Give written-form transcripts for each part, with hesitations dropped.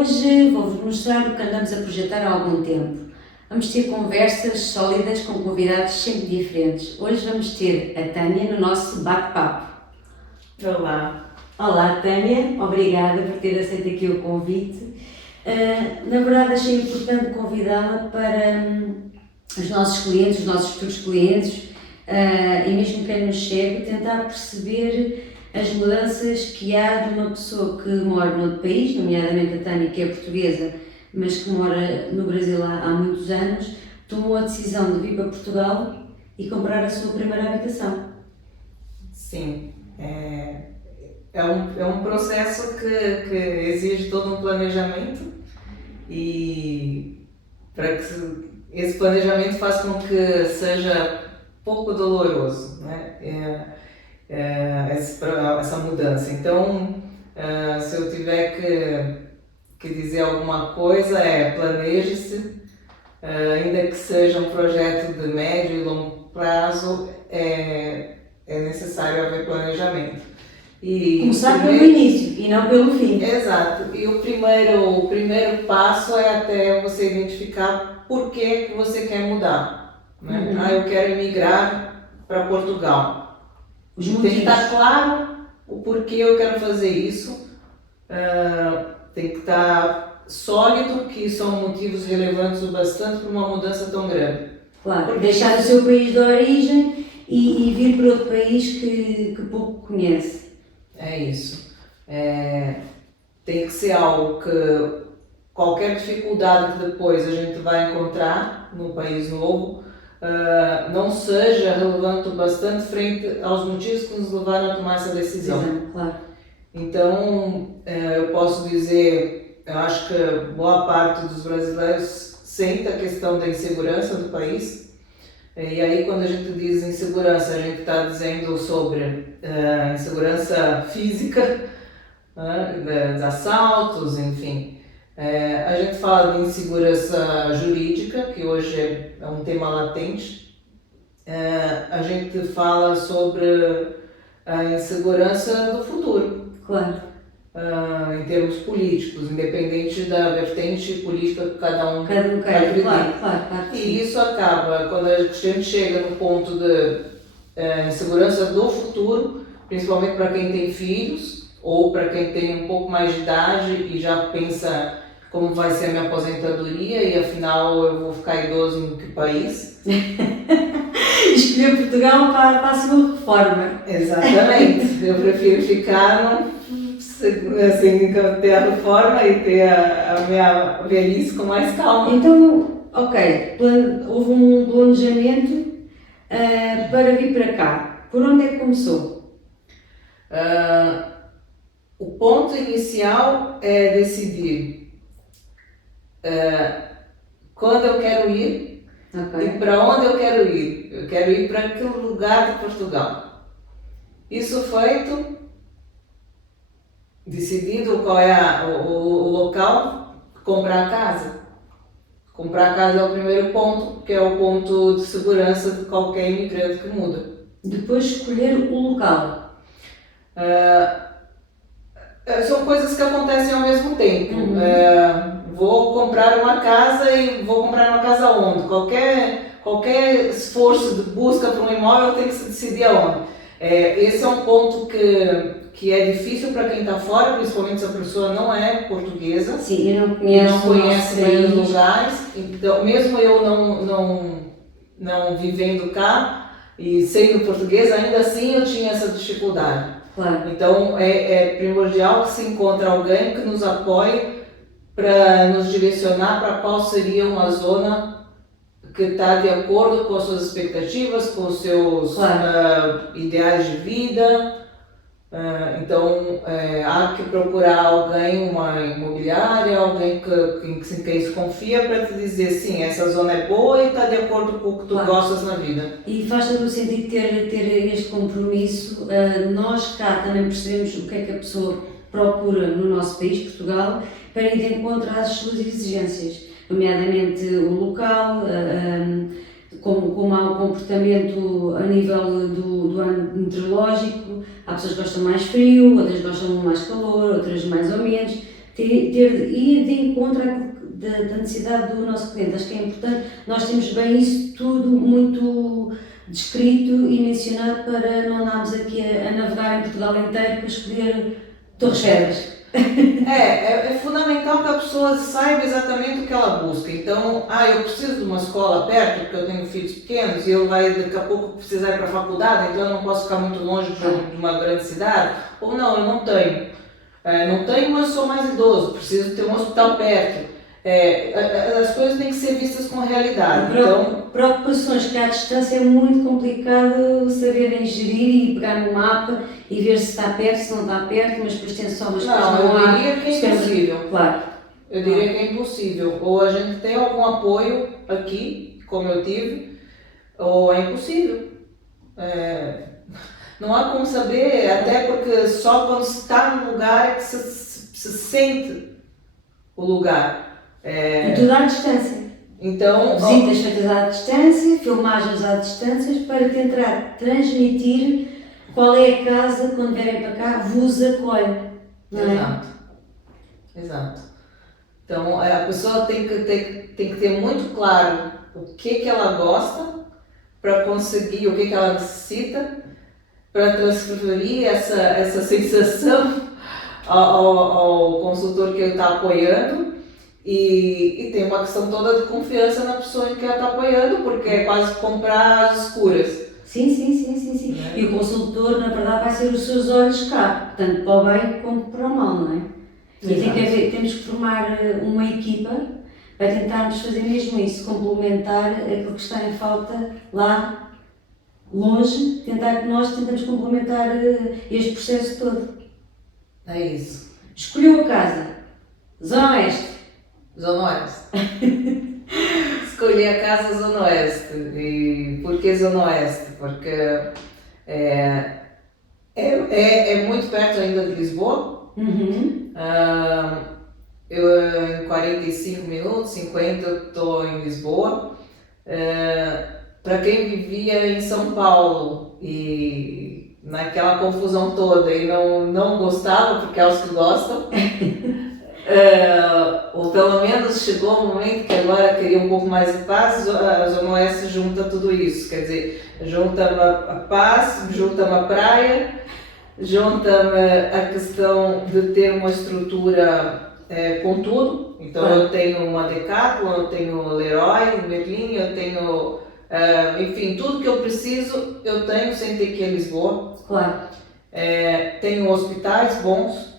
Hoje vou-vos mostrar o que andamos a projetar há algum tempo. Vamos ter conversas sólidas com convidados sempre diferentes. Hoje vamos ter a Tânia no nosso bate-papo. Olá. Olá Tânia, obrigada por ter aceito aqui o convite. Na verdade achei importante convidá-la para os nossos clientes, os nossos futuros clientes e mesmo quem nos segue, tentar perceber as mudanças que há de uma pessoa que mora noutro país, nomeadamente a Tânia, que é portuguesa, mas que mora no Brasil há muitos anos, tomou a decisão de vir para Portugal e comprar a sua primeira habitação. Sim, é um processo que exige todo um planejamento e para que esse planejamento faça com que seja pouco doloroso, né? Essa mudança. Então, se eu tiver que dizer alguma coisa, planeje-se, ainda que seja um projeto de médio e longo prazo, é necessário haver planejamento. Começar pelo início e não pelo fim. Exato. E o primeiro passo é até você identificar por que você quer mudar, né? Eu quero emigrar para Portugal. Tem que estar claro o porquê eu quero fazer isso, tem que estar sólido que são motivos relevantes o bastante para uma mudança tão grande. Claro, porque deixar o seu país de origem e vir para outro país que pouco conhece. É isso. Tem que ser algo que qualquer dificuldade que depois a gente vai encontrar no país novo não seja relevante o bastante frente aos motivos que nos levaram a tomar essa decisão. Exato, claro. Então, eu posso dizer, eu acho que boa parte dos brasileiros sente a questão da insegurança do país. E aí, quando a gente diz insegurança, a gente está dizendo sobre insegurança física, dos assaltos, enfim. A gente fala de insegurança jurídica, que hoje é um tema latente. A gente fala sobre a insegurança do futuro. Claro. Em termos políticos, independente da vertente política que cada um quer, claro. E isso acaba, quando a gente chega no ponto de insegurança do futuro, principalmente para quem tem filhos, ou para quem tem um pouco mais de idade e já pensa como vai ser a minha aposentadoria e afinal eu vou ficar idoso em que país? Escolher Portugal para a segunda reforma. Exatamente, eu prefiro ficar assim, ter a reforma e ter a minha velhice com mais calma. Então, ok, houve um planejamento para vir para cá. Por onde é que começou? O ponto inicial é decidir quando eu quero ir e para onde eu quero ir. Eu quero ir para aquele lugar de Portugal. Isso feito, decidido qual é o local, comprar a casa. Comprar a casa é o primeiro ponto, que é o ponto de segurança de qualquer imigrante que muda. Depois escolher o local. São coisas que acontecem ao mesmo tempo. Vou comprar uma casa e vou comprar uma casa onde? Qualquer esforço de busca para um imóvel tem que se decidir aonde. Esse é um ponto que é difícil para quem está fora, principalmente se a pessoa não é portuguesa. Sim, eu não conhece bem os lugares. Então, mesmo eu não vivendo cá e sendo portuguesa, ainda assim eu tinha essa dificuldade. Claro. Então é primordial que se encontre alguém que nos apoie para nos direcionar para qual seria uma zona que está de acordo com as suas expectativas, com os seus ideais de vida. Então há que procurar alguém, uma imobiliária, alguém em quem se confia para te dizer sim, essa zona é boa e está de acordo com o que tu gostas na vida. E faz todo o sentido ter este compromisso. Nós cá também percebemos o que é que a pessoa procura no nosso país, Portugal, para ir de encontro às suas exigências, nomeadamente o local, como há o comportamento a nível do ano meteorológico. Há pessoas que gostam mais frio, outras gostam mais calor, outras mais ou menos. ir de encontro da necessidade do nosso cliente. Acho que é importante, nós temos bem isso tudo muito descrito e mencionado para não andarmos aqui a navegar em Portugal inteiro para escolher Torres Vedras. É fundamental que a pessoa saiba exatamente o que ela busca. Então, eu preciso de uma escola perto, porque eu tenho filhos pequenos e ele vai daqui a pouco precisar ir para a faculdade, então eu não posso ficar muito longe de uma grande cidade. Ou não, eu não tenho. Não tenho, mas sou mais idoso, preciso ter um hospital perto. As coisas têm que ser vistas com realidade. Então, preocupações que à distância é muito complicado saberem gerir e pegar no mapa e ver se está perto, se não está perto, mas depois tem só umas coisas. Não, eu diria que é impossível. Claro. Eu diria que é impossível. Ou a gente tem algum apoio aqui, como eu tive, ou é impossível. Não há como saber, até porque só quando se está num lugar é que se sente o lugar. E tudo à distância. Então, visitas feitas à distância, filmagens à distância, para tentar transmitir qual é a casa, quando vierem para cá, vos acolhe. Não é? Exato. Então, a pessoa tem que ter muito claro o que ela gosta para conseguir, o que ela necessita para transferir essa sensação ao consultor que ele está apoiando. E tem uma questão toda de confiança na pessoa que ela está apoiando, porque é quase comprar às escuras. Sim. E o consultor, na verdade, vai ser os seus olhos cá, tanto para o bem como para o mal, não é? E temos que formar uma equipa para tentarmos fazer mesmo isso, complementar aquilo que está em falta lá, longe, tentar que nós tentamos complementar este processo todo. É isso. Escolheu a casa, Zona Oeste. Zona Oeste. Escolhi a casa Zona Oeste. E por que Zona Oeste? Porque é muito perto ainda de Lisboa. Uhum. Eu em 45 minutos, 50 estou em Lisboa. Para quem vivia em São Paulo e naquela confusão toda e não gostava, porque é os que gostam, ou pelo menos chegou o momento que agora queria um pouco mais de paz, a Zona Oeste junta tudo isso, quer dizer, junta-me a paz, junta-me a praia, junta-me a questão de ter uma estrutura com tudo. Então eu tenho uma Decathlon, eu tenho Leroy, Merlin, eu tenho, enfim, tudo que eu preciso eu tenho sem ter que ir a Lisboa. Claro. Tenho hospitais bons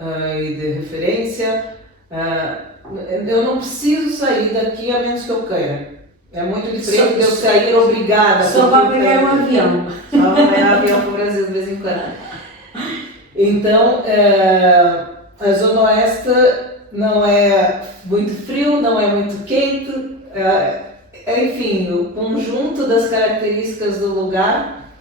e de referência. Eu não preciso sair daqui a menos que eu queira. É muito diferente de eu sair obrigada. Só para pegar um avião. Só para pegar um avião para o Brasil de vez em quando. Então, a Zona Oeste não é muito frio, não é muito quente. Enfim, o conjunto das características do lugar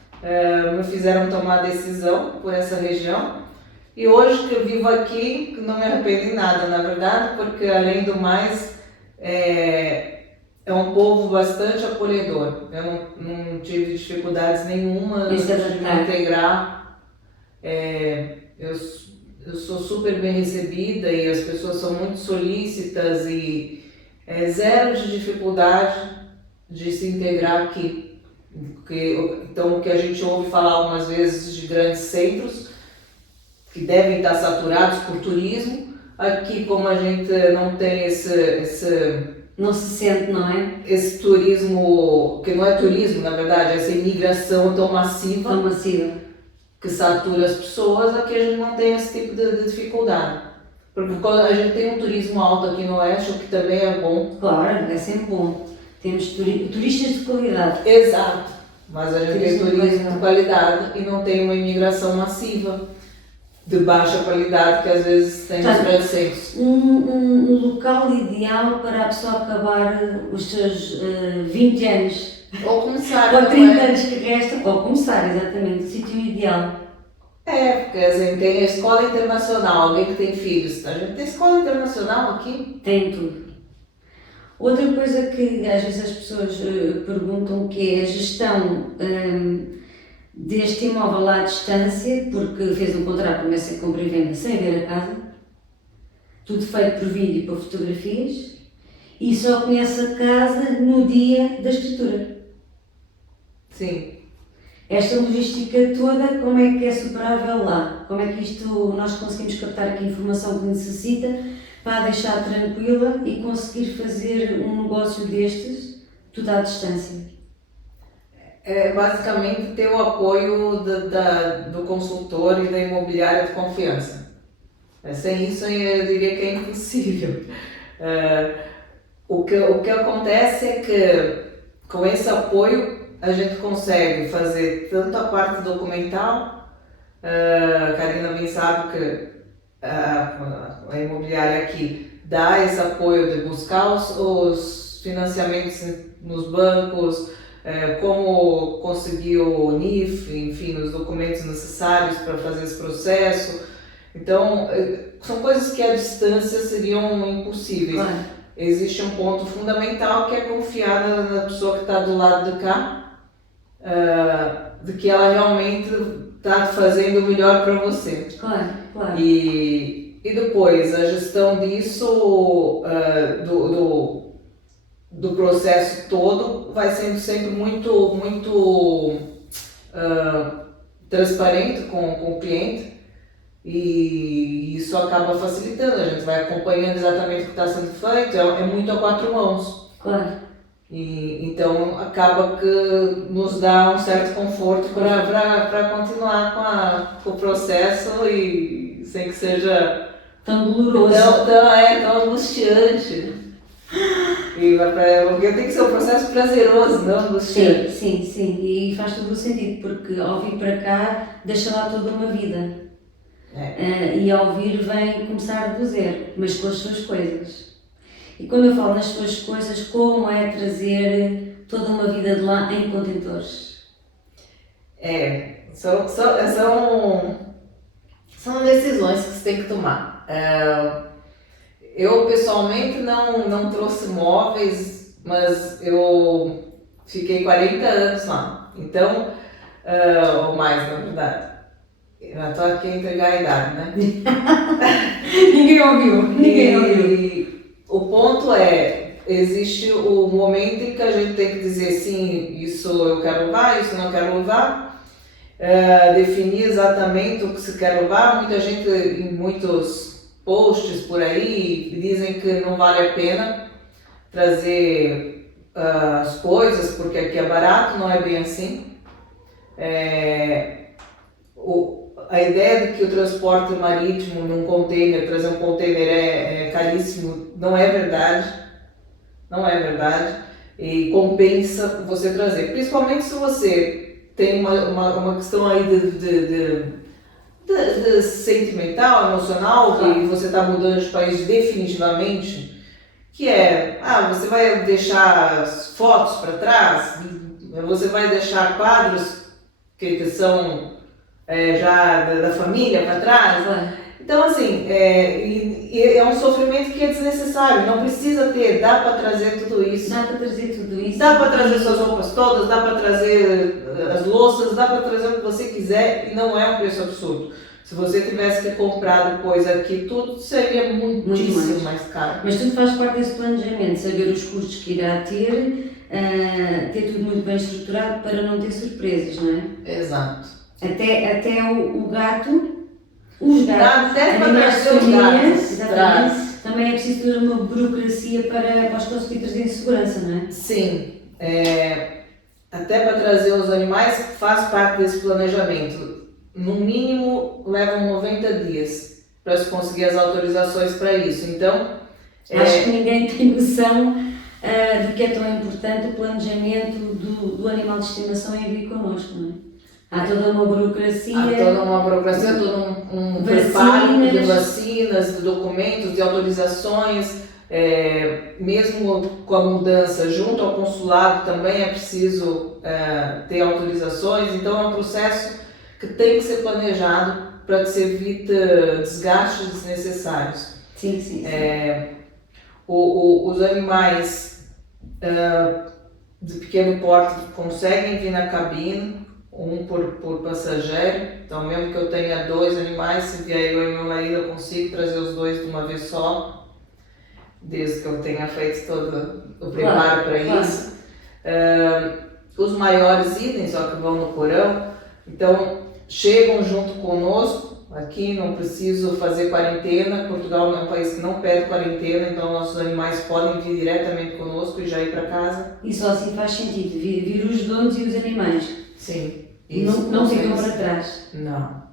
me fizeram tomar a decisão por essa região. E hoje que eu vivo aqui, não me arrependo em nada, na verdade, porque além do mais, é um povo bastante acolhedor. Eu não tive dificuldades nenhuma de me integrar. Eu sou super bem recebida e as pessoas são muito solícitas e zero de dificuldade de se integrar aqui. Então, o que a gente ouve falar algumas vezes de grandes centros, que devem estar saturados por turismo, aqui como a gente não tem não se sente, não é? Esse turismo, que não é turismo na verdade, essa imigração tão massiva que satura as pessoas, aqui a gente não tem esse tipo de dificuldade. Porque quando a gente tem um turismo alto aqui no Oeste, o que também é bom. Claro, é sempre bom. Temos turistas de qualidade. Exato, mas a gente tem turismo de qualidade e não tem uma imigração massiva de baixa qualidade que às vezes tem nos grandes centros. Um local ideal para a pessoa acabar os seus 20 anos. Ou começar. Ou 30 anos que restam, ou começar, exatamente, o sítio ideal. Porque a gente tem a escola internacional, alguém que tem filhos. A gente tem escola internacional aqui? Tem tudo. Outra coisa que às vezes as pessoas perguntam, que é a gestão deste imóvel à distância, porque fez um contrato, começa a compra e venda sem ver a casa. tudo feito por vídeo e por fotografias, e só conhece a casa no dia da escritura. Sim. Esta logística toda, como é que é superável lá? Como é que nós conseguimos captar aqui a informação que necessita para a deixar tranquila e conseguir fazer um negócio destes, tudo à distância? É basicamente ter o apoio do consultor e da imobiliária de confiança. Sem isso eu diria que é impossível. O que acontece é que com esse apoio a gente consegue fazer tanto a parte documental, a Karina bem sabe que a imobiliária aqui dá esse apoio de buscar os financiamentos nos bancos, como conseguir o NIF, enfim, os documentos necessários para fazer esse processo. Então, são coisas que à distância seriam impossíveis. Claro. Existe um ponto fundamental que é confiar na pessoa que está do lado de cá, de que ela realmente está fazendo o melhor para você. Claro, claro. E depois, a gestão disso, do processo todo, vai sendo sempre muito transparente com o cliente, e isso acaba facilitando, a gente vai acompanhando exatamente o que está sendo feito, é muito a quatro mãos. Claro. E então acaba que nos dá um certo conforto para continuar com o processo e sem que seja tão doloroso, tão angustiante. Porque tem que ser um processo prazeroso, não angustiante. Sim, e faz todo o sentido, porque ao vir para cá deixa lá toda uma vida. E ao vir vem começar do zero, mas com as suas coisas. E quando eu falo nas suas coisas, como é trazer toda uma vida de lá em contentores? São decisões que se tem que tomar. Eu pessoalmente não trouxe móveis, mas eu fiquei 40 anos lá. Então, ou mais na verdade. Eu já estou aqui a entregar a idade, né? Ninguém ouviu. O ponto é, existe o momento em que a gente tem que dizer sim, isso eu quero levar, isso eu não quero levar. Definir exatamente o que se quer levar. Muita gente, em muitos posts por aí, dizem que não vale a pena trazer as coisas porque aqui é barato, não é bem assim. A ideia de que o transporte marítimo num container, trazer um container é caríssimo, não é verdade. Não é verdade. E compensa você trazer. Principalmente se você tem uma questão aí de sentimental, emocional, claro. E você está mudando de país definitivamente, que você vai deixar fotos para trás, você vai deixar quadros que são já da família para trás. Claro. Então, assim, é um sofrimento que é desnecessário, não precisa ter, dá para trazer tudo isso. Dá para trazer tudo isso. Dá para trazer suas roupas todas, dá para trazer as louças, dá para trazer o que você quiser e não é um preço absurdo. Se você tivesse que comprar depois aqui, tudo seria muitíssimo mais caro. Mas tudo faz parte desse planejamento, saber os custos que irá ter, ter tudo muito bem estruturado para não ter surpresas, não é? Exato. Até o gato, os gatos, até para trazer os gatos, também é preciso ter uma burocracia para os conseguir trazer em segurança, não é? Sim, até para trazer os animais faz parte desse planejamento. No mínimo levam 90 dias para se conseguir as autorizações para isso. Então, acho que ninguém tem noção do que é tão importante o planejamento do animal de estimação em vir connosco, não é? Há toda uma burocracia. Todo um preparo de vacinas, de documentos, de autorizações. Mesmo com a mudança junto ao consulado também é preciso ter autorizações. Então é um processo que tem que ser planejado para que se evite desgastes desnecessários. Sim. Os animais de pequeno porte conseguem vir na cabine. um por passageiro. Então, mesmo que eu tenha 2 animais, se vier eu e meu marido, eu consigo trazer os 2 de uma vez só, desde que eu tenha feito todo o preparo para isso. Os maiores itens, só que vão no porão, então chegam junto conosco. Aqui não preciso fazer quarentena. Portugal é um país que não pede quarentena, então nossos animais podem vir diretamente conosco e já ir para casa. E só assim faz sentido, vir os donos e os animais. Sim. Não ficam para trás. Não.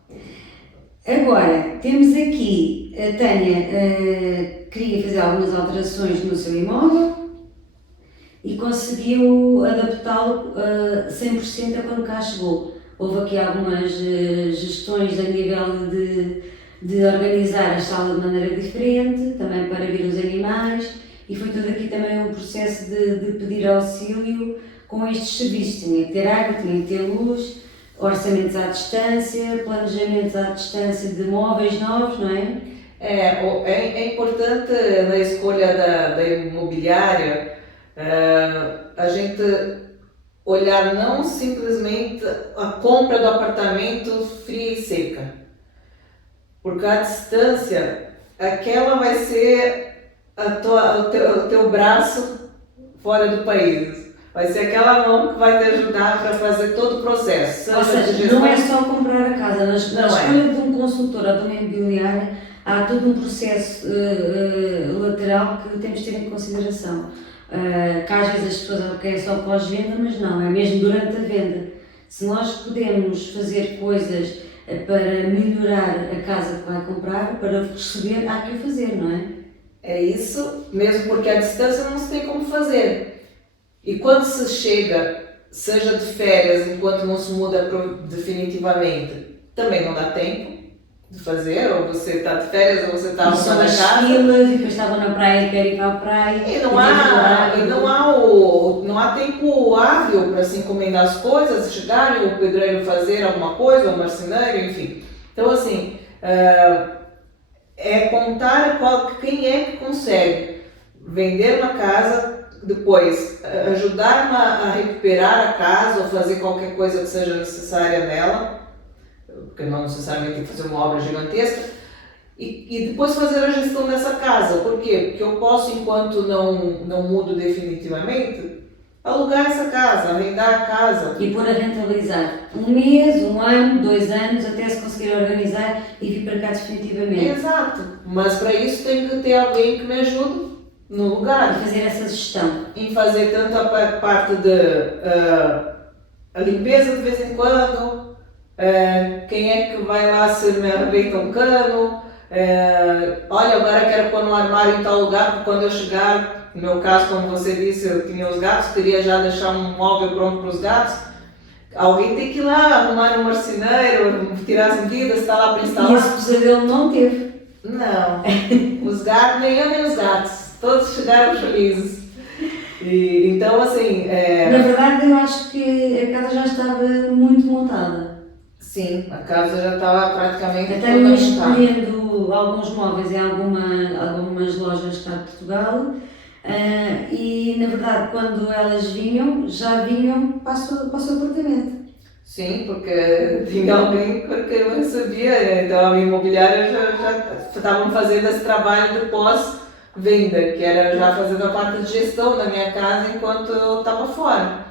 Agora, temos aqui, a Tânia queria fazer algumas alterações no seu imóvel e conseguiu adaptá-lo 100% a quando cá chegou. Houve aqui algumas gestões a nível de organizar a sala de maneira diferente, também para vir os animais, e foi tudo aqui também um processo de pedir auxílio com estes serviços. Tinha que ter água, tinha que ter luz, orçamentos à distância, planejamentos à distância de móveis novos, não é? É importante na escolha da imobiliária a gente olhar não simplesmente a compra do apartamento fria e seca, porque a distância, aquela vai ser o teu braço fora do país, vai ser aquela mão que vai te ajudar para fazer todo o processo. Ou seja, não é só comprar a casa, na escolha de um consultor ou de uma imobiliária há todo um processo lateral que temos de ter em consideração. Que às vezes as pessoas querem só pós-venda, mas não, é mesmo durante a venda. Se nós podemos fazer coisas para melhorar a casa que vai comprar, para receber, há que o fazer, não é? É isso, mesmo porque a distância não se tem como fazer. E quando se chega, seja de férias, enquanto não se muda definitivamente, também não dá tempo de fazer, ou você está de férias, ou você está arrumando a casa. Filas, e depois estavam na praia e querem ir para a praia. Não há tempo hábil para se encomendar as coisas, chegarem, o pedreiro fazer alguma coisa, o marceneiro, enfim. Então, assim, é contar quem é que consegue vender uma casa, depois ajudar a recuperar a casa ou fazer qualquer coisa que seja necessária nela, porque não necessariamente tem que fazer uma obra gigantesca, e depois fazer a gestão dessa casa. Por quê? Porque eu posso, enquanto não mudo definitivamente, alugar essa casa, arrendar a casa. E pôr a rentabilizar 1 mês, 1 ano, 2 anos, até se conseguir organizar e vir para cá definitivamente. Exato, mas para isso tem que ter alguém que me ajude no lugar. E fazer essa gestão. Em fazer tanto a parte a limpeza de vez em quando, quem é que vai lá se me arrebenta um cano, olha, agora quero pôr um armário em tal lugar, porque quando eu chegar, no meu caso, como você disse, eu tinha os gatos, queria já deixar um móvel pronto para os gatos. Alguém tem que ir lá arrumar um marceneiro, tirar as medidas, está lá para instalar. E esse pesadelo não teve? Não, os gatos, nem eu nem os gatos, todos chegaram felizes. Então, assim... Na verdade, eu acho que a casa já estava muito montada. Sim, a casa já estava praticamente até toda montada. escolhendo alguns móveis em algumas lojas cá de Portugal e, na verdade, quando elas já vinham para o seu apartamento. Sim, porque tinha alguém que eu recebia, então a imobiliária já estavam fazendo esse trabalho de pós-venda, que era já fazendo a parte de gestão da minha casa enquanto eu estava fora.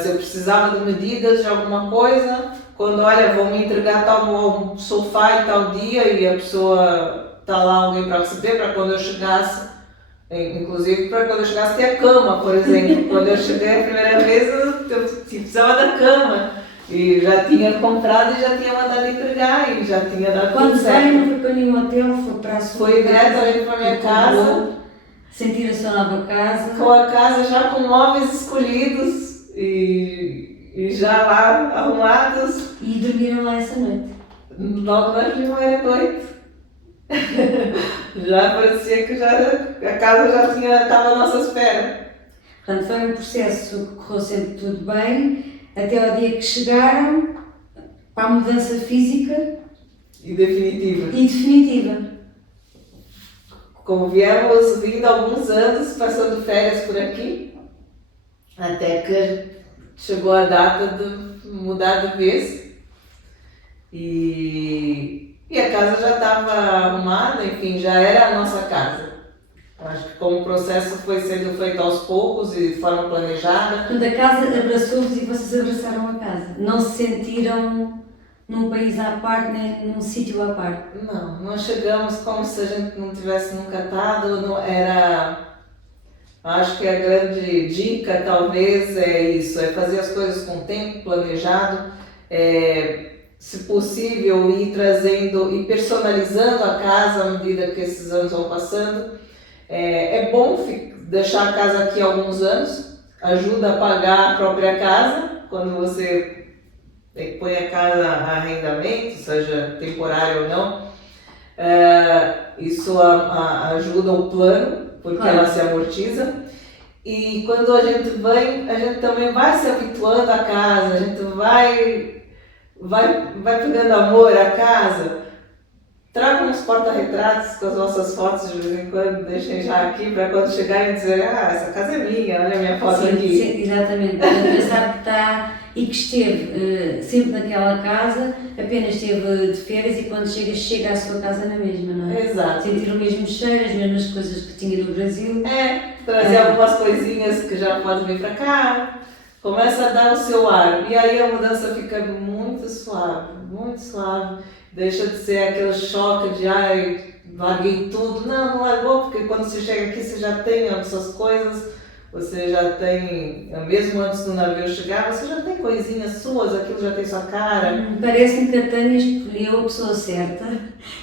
Se eu precisava de medidas de alguma coisa, quando olha, vão me entregar tal sofá e tal dia e a pessoa está lá alguém para receber, para quando eu chegasse, inclusive para quando eu chegasse ter a cama, por exemplo. Quando eu cheguei a primeira vez eu precisava da cama e já tinha comprado e já tinha mandado entregar e já tinha dado tudo certo. Quando não foi para nenhum hotel, foi para a sua Foi diretamente para a minha casa. Sentir a sua nova casa. Com a casa já com móveis escolhidos e já lá arrumados. E dormiram lá essa noite? Logo na primeira noite. Já parecia que a casa já estava à nossa espera. Portanto, foi um processo que correu sempre tudo bem, até ao dia que chegaram para a mudança física e definitiva. Como viemos vindo há alguns anos, passando férias por aqui, até que chegou a data de mudar de vez. E a casa já estava arrumada, enfim, já era a nossa casa. Acho que como o processo foi sendo feito aos poucos e de forma planejada. Portanto, a casa abraçou-vos e vocês abraçaram a casa. Não se sentiram num país à parte, nem num sítio à parte. Não, nós chegamos como se a gente não tivesse nunca estado, não era... Acho que a grande dica talvez é isso, é fazer as coisas com tempo, planejado, se possível ir trazendo e personalizando a casa à medida que esses anos vão passando. É bom deixar a casa aqui alguns anos, ajuda a pagar a própria casa, quando você põe a casa a arrendamento, seja temporário ou não, isso ajuda o plano, porque ela se amortiza. E quando a gente vem, a gente também vai se habituando à casa, a gente vai pegando amor à casa. Tragam uns porta-retratos com as vossas fotos de vez em quando, deixem já aqui para quando chegarem dizer, essa casa é minha, olha a minha foto aqui. Sim, exatamente, pensar que está e que esteve sempre naquela casa, apenas esteve de férias e quando chega à sua casa na mesma, não é? Exato. Sentir o mesmo cheiro, as mesmas coisas que tinha no Brasil. Trazer algumas coisinhas que já podem vir para cá, começa a dar o seu ar e aí a mudança fica muito suave, deixa de ser aquele choque de larguei tudo, não largou, porque quando você chega aqui você já tem as suas coisas, você já tem, mesmo antes do navio chegar, você já tem coisinhas suas, aquilo já tem sua cara. Parece-me que a Tânia escolheu a pessoa certa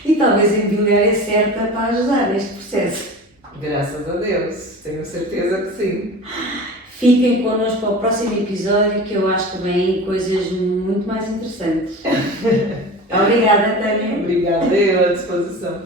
e talvez a imobiliária certa para ajudar neste processo. Graças a Deus, tenho certeza que sim. Fiquem connosco para o próximo episódio, que eu acho que vêm coisas muito mais interessantes. Obrigada, Tânia. Obrigada, eu à disposição.